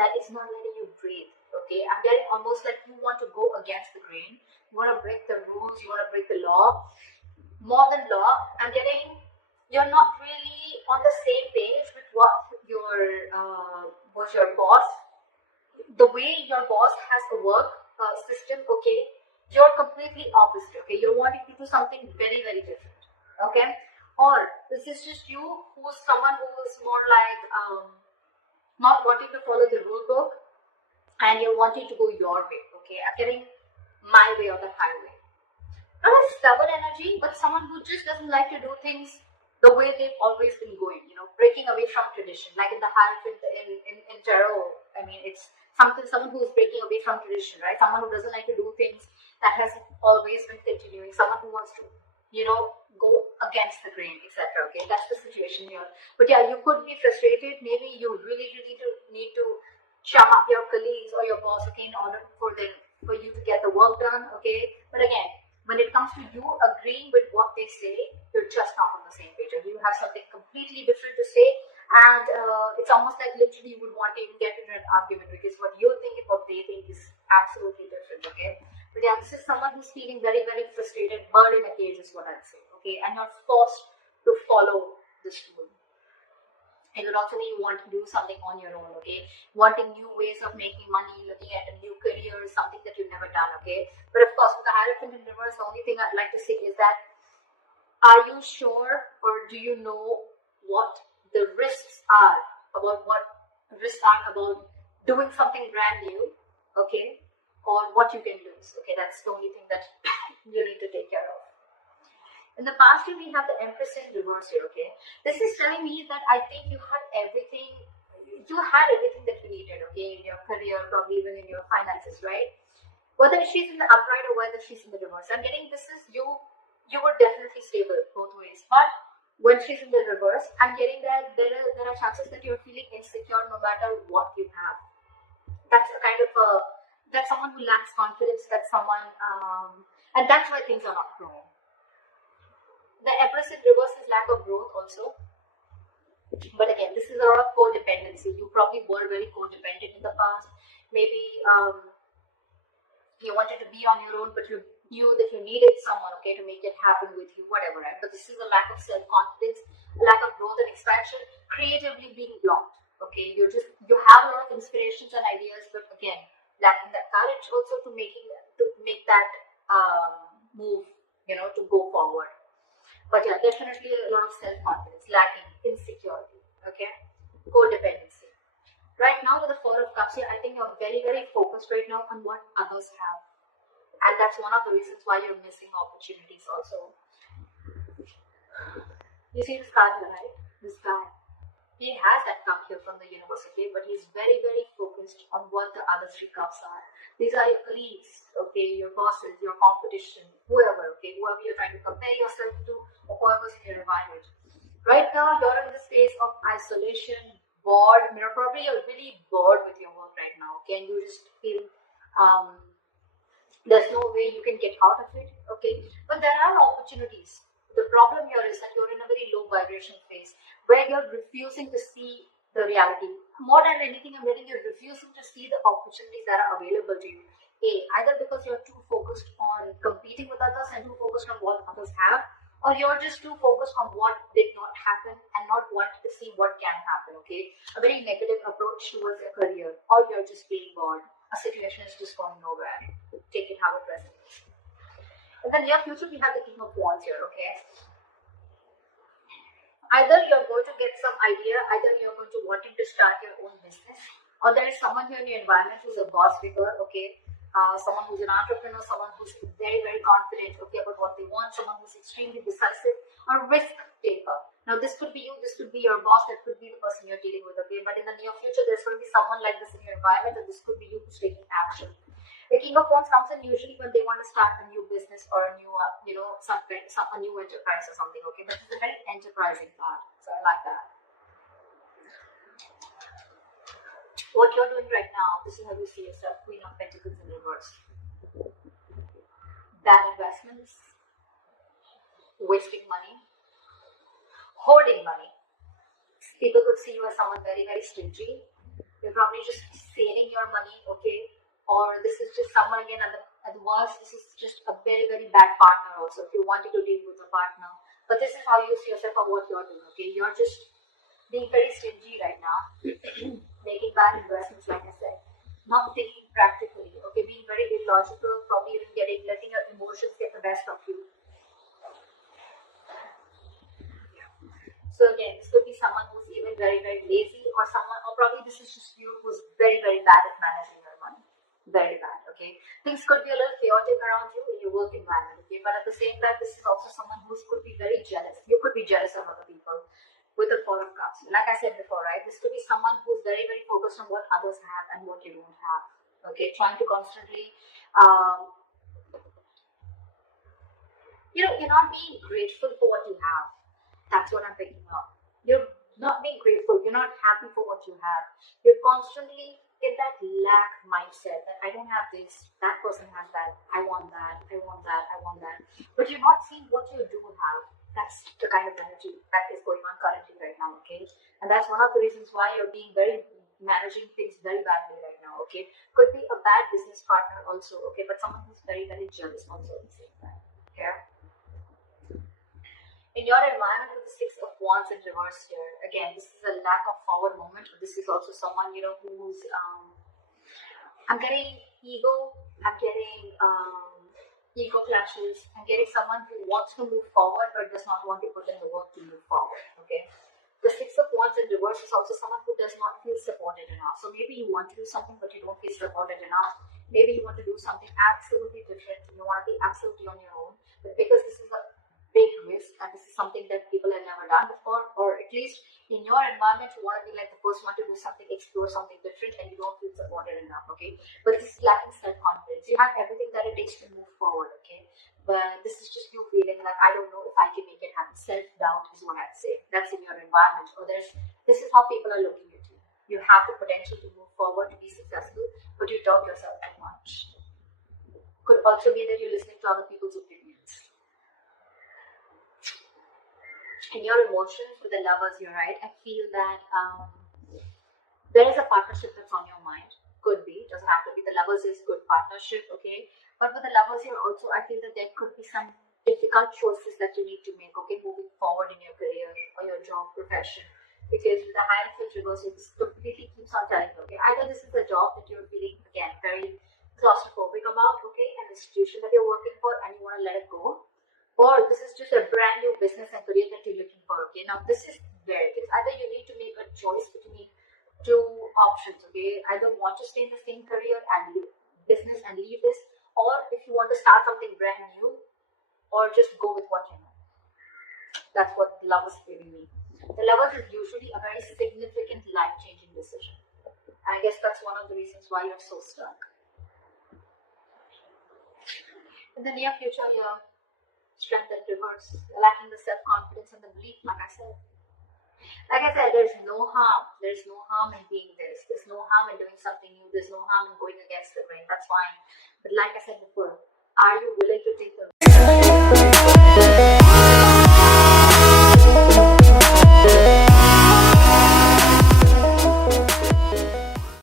that is not letting you breathe. Okay, I'm getting almost like you want to go against the grain. You want to break the rules. You want to break the law. More than law, I'm getting you're not really on the same page with what your boss. The way your boss has a work system. Okay, you're completely opposite. Okay, you're wanting to do something very very different. Okay, or this is just you who's someone who is more like not wanting to follow the rule book, and you're wanting to go your way. Okay, I'm getting my way on the highway. Not a stubborn energy, but someone who just doesn't like to do things the way they've always been going, breaking away from tradition. Like in the Hierophant in tarot, I mean, it's someone who's breaking away from tradition, right? Someone who doesn't like to do things that has always been continuing, someone who wants to, go against the grain, etc. Okay, that's the situation here. But yeah, you could be frustrated. Maybe you really, really need to chum up your colleagues or your boss, okay, in order for you to get the work done, okay? But again, when it comes to you agreeing with what they say, you're just not on the same page. Or you have something completely different to say, and it's almost like literally you would want to even get into an argument because what you think and what they think is absolutely different, okay? But yeah, this is someone who's feeling very, very frustrated, bird in a cage is what I'd say, okay? And you're forced to follow this rule. It would also mean you want to do something on your own, okay? Wanting new ways of making money, looking at a new career, something that you've never done, okay? But of course, with the Hierophant in reverse, the only thing I'd like to say is that, are you sure or do you know what the risks are about doing something brand new, okay? Or what you can lose, okay? That's the only thing that you need to take care of. In the past year, we have the Empress in reverse here, okay? This is telling me that I think you had everything that you needed, okay? In your career, probably even in your finances, right? Whether she's in the upright or whether she's in the reverse. I'm getting this is you were definitely stable both ways. But when she's in the reverse, I'm getting that there are chances that you're feeling insecure no matter what you have. That's a kind of that's someone who lacks confidence, that's someone and that's why things are not growing. The Empress in reverse is lack of growth also. But again, this is a lot of codependency. You probably were very codependent in the past. Maybe you wanted to be on your own, but you knew that you needed someone, okay, to make it happen with you, whatever, right? But this is a lack of self-confidence, lack of growth and expansion, creatively being blocked, okay? You have a lot of inspirations and ideas, but again, lacking that courage also to make that move, to go forward. But yeah, definitely a lot of self-confidence, lacking, insecurity, okay? Codependency. Right now with the Four of Cups here, I think you're very, very focused right now on what others have. And that's one of the reasons why you're missing opportunities also. You see this card here, right? This guy. He has that cup here from the universe, okay? But he's very, very focused on what the other three cups are. These are your colleagues, okay? Your bosses, your competition, whoever, okay? Whoever you're trying to compare yourself to, or whoever's in your environment. Right now, you're in this phase of isolation, bored. You're probably really bored with your work right now, okay? And you just feel there's no way you can get out of it, okay? But there are opportunities. The problem here is that you're in a very low vibration phase where you're refusing to see the reality. More than anything, I'm getting you're refusing to see the opportunities that are available to you. Either because you're too focused on competing with others and too focused on what others have, or you're just too focused on what did not happen and not wanting to see what can happen, okay? A very negative approach towards your career, or you're just being bored. A situation is just going nowhere. Take it how it resonates. In the near future, we have the King of Wands here, okay? Either you're going to get some idea, either you're going to wanting to start your own business, or there is someone here in your environment who's a boss figure, okay? Someone who's an entrepreneur, someone who's very, very confident, okay, about what they want, someone who's extremely decisive, or risk taker. Now, this could be you, this could be your boss, that could be the person you're dealing with, okay? But in the near future, there's going to be someone like this in your environment, and this could be you who's taking action. The King of Wands comes in usually when they want to start a new business or a new, a new enterprise or something, okay? But it's a very enterprising card, so I like that. What you're doing right now, this is how you see yourself, Queen of Pentacles in reverse. Bad investments, wasting money, hoarding money. People could see you as someone very, very stingy. You're probably just saving your money, okay? Or this is just someone again at the worst, this is just a very, very bad partner also if you wanted to deal with a partner. But this is how you see yourself or what you're doing, okay? You're just being very stingy right now, making bad investments, like I said, not thinking practically, okay? Being very illogical, probably even letting your emotions get the best of you. So again, this could be someone who's even very, very lazy, or probably this is just you who's very, very bad at managing your money. Very bad, okay? Things could be a little chaotic around you in your work environment, okay? But at the same time, this is also someone who could be very jealous. You could be jealous of other people with the Four of Cups. Like I said before, right? This could be someone who's very, very focused on what others have and what you don't have, okay? Trying to constantly, you're not being grateful for what you have. That's what I'm picking up. You're not being grateful. You're not happy for what you have. You're constantly in that lack mindset that I don't have this, that person has that, I want that, I want that, I want that. But you're not seeing what you do have. That's the kind of energy that is going on currently right now, okay? And that's one of the reasons why you're managing things very badly right now, okay? Could be a bad business partner also, okay? But someone who's very, very jealous also at the same time, okay? In your environment with the Six of Wands in reverse here, again, this is a lack of forward movement. This is also someone, who's, I'm getting ego, I'm getting ego clashes, I'm getting someone who wants to move forward but does not want to put in the work to move forward, okay? The Six of Wands in reverse is also someone who does not feel supported enough. So maybe you want to do something but you don't feel supported enough. Maybe you want to do something absolutely different. You want to be absolutely on your own. But because this is a big risk and this is something that people have never done before, or at least in your environment you want to be like the first one to do something, explore something different, and you don't feel supported enough, okay? But this is lacking self-confidence. You have everything that it takes to move forward, okay? But this is just you feeling like, I don't know if I can make it happen. Self-doubt is what I'd say. That's in your environment. Or this is how people are looking at you. You have the potential to move forward, to be successful, but you doubt yourself too much. Could also be that you're listening to other people's opinions. In your emotions with the Lovers, you're right. I feel that there is a partnership that's on your mind. Could be, doesn't have to be. The Lovers is good partnership, okay? But with the Lovers here also, I feel that there could be some difficult choices that you need to make, okay, moving forward in your career or your job, profession. Because with the Hierophant reverse, it completely keeps on telling you, okay, either this is a job that you're feeling, again, very claustrophobic about, okay, an institution that you're working for and you want to let it go, or this is just a brand new business and career that you're looking for, okay? Now, this is where it is. Either you need to make a choice between two options, okay? Either want to stay in the same career and business and leave this, or if you want to start something brand new, or just go with what you know. That's what the Lovers is giving me. The Lovers is usually a very significant life-changing decision. And I guess that's one of the reasons why you're so stuck. In the near future, you're strength and reverse, lacking the self-confidence and the belief, like I said. Like I said, there's no harm. There's no harm in being this. There's no harm in doing something new. There's no harm in going against the grain. That's fine. But like I said before, are you willing to take the risk?